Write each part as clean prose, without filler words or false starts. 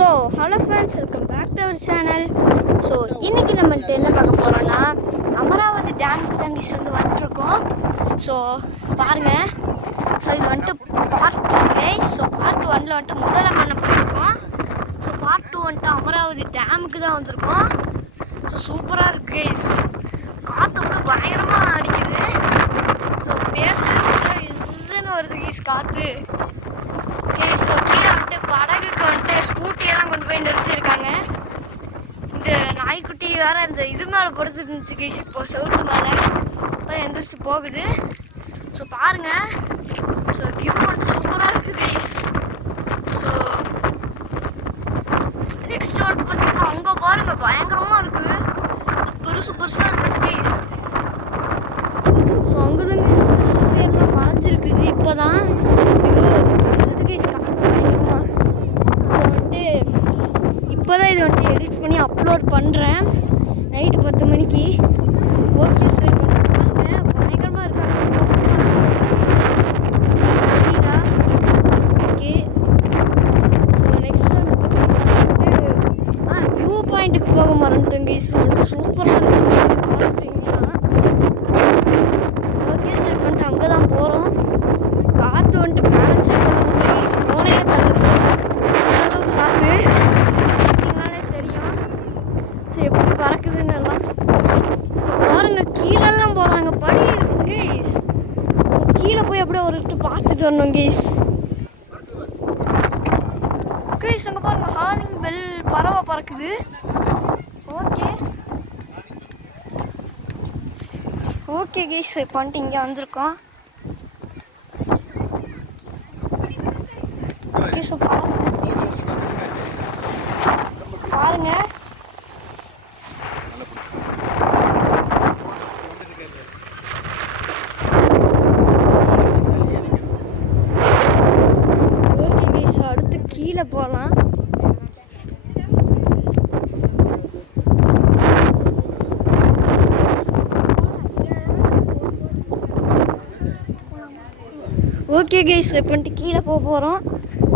So hello friends, welcome back to our channel. So இன்றைக்கி நம்மள்ட்ட என்ன பார்க்க போகிறோன்னா, அமராவதி டேமுக்கு தாங்க வந்துட்டுருக்கோம். ஸோ பாருங்கள், ஸோ இது வந்துட்டு பார்ட் 2 கைஸ். ஸோ பார்ட் 1 வந்துட்டு முதல்ல பண்ண போயிருக்கோம். ஸோ பார்ட் 2 வந்துட்டு அமராவதி டேமுக்கு தான் வந்திருக்கோம். ஸோ சூப்பராக இருக்குது கைஸ். காற்று கூட பயங்கரமாக அடிக்குது. ஸோ பேசுகிற இஸ்ன்னு வருது கைஸ் காற்று. ஓகே, ஸோ கீழே வந்துட்டு படகுக்கு வந்துட்டு ஸ்கூட்டியெல்லாம் கொண்டு போய் நிறுத்தியிருக்காங்க. இந்த நாய்க்குட்டி வேறு இந்த இது மேலே படுத்துட்டு இருந்துச்சு கைஸ். இப்போ செவுத்து மேலே இப்போ எந்திரிச்சு போகுது. ஸோ பாருங்கள், ஸோ வியூ வந்துட்டு சூப்பராக இருக்குது கைஸ். ஸோ நெக்ஸ்ட் வந்துட்டு பார்த்தீங்கன்னா அங்கே பாருங்கள், பயங்கரமாக இருக்குது, பெருசாக இருக்குது கைஸ். ஸோ அங்கே தான் கைஸ் அப்படி சூரியன்லாம் மறைஞ்சிருக்குது இப்போ தான். இப்போதான் இது வந்துட்டு எடிட் பண்ணி அப்லோட் பண்ணுறேன் நைட்டு 10 மணிக்கு. ஓகே, ஸோ இப்போ பாருங்கள், பயங்கரமாக இருக்காங்க. ஓகே, ஸோ நெக்ஸ்ட் வந்து பார்த்தீங்கன்னா வியூ பாயிண்ட்டுக்கு போக மறந்துட்டேன் கைஸ். வந்துட்டு சூப்பராக இருக்குங்க பார்த்தீங்கன்னா. ஓகே, ஸோ இப்போ வந்துட்டு அங்கே தான் போகிறோம். காற்று வந்துட்டு பேலன்ஸ் பண்ண முடியல கைஸ், ஃபோனே தருது அளவுக்கு காற்று தெரியும். ஸோ எப்படி பறக்குதுன்னு எல்லாம் பாருங்க. கீழெல்லாம் போகிறாங்க, படி இருக்குது கைஸ். ஸோ கீழே போய் அப்படியே ஒரு பார்த்துட்டு வரணும் கைஸ். கைஸ் அங்கே பாருங்க, ஹார்னிங் பெல் பறவை பறக்குது. ஓகே ஓகே கைஸ், இப்போ வந்துட்டு இங்கே வந்திருக்கோம். ஓகே, ஸோ பாருங்க ஓகே கைஸ், அடுத்து கீழே போகலாம். ஓகே கைஸ், இப்போ வந்துட்டு கீழே போக போகிறோம்.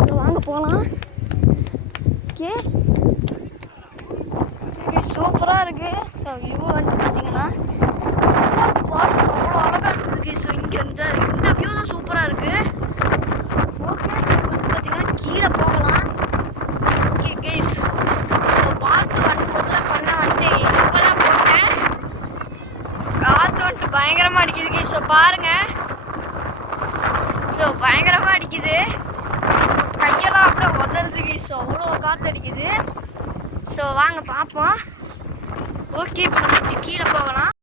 ஸோ வாங்க போகலாம். ஓகே, சூப்பராக இருக்குது. ஸோ வியூ வந்துட்டு பார்த்தீங்கன்னா பார்க்க அவ்வளோ அழகாக இருக்குது. ஸோ இங்கே இந்த வியூ தான் சூப்பராக இருக்குது. ஓகே, ஸோ வந்துட்டு பார்த்தீங்கன்னா கீழே போகலாம். ஓகே கைஸ், ஸோ பார்ட் 1 முதல்ல பண்ண வந்துட்டு இப்போ தான் போட்டேன். காற்று வந்துட்டு பயங்கரமாக அடிக்குது கைஸ். ஸோ பாருங்கள், ஸோ பயங்கரமாக அடிக்குது, கையெல்லாம் அப்படியே உதறது கைஸ். ஸோ அவ்வளோ காற்று அடிக்குது. ஸோ வாங்க பார்ப்போம். ஓகே, இப்போ நம்ம கீழே போகலாம்.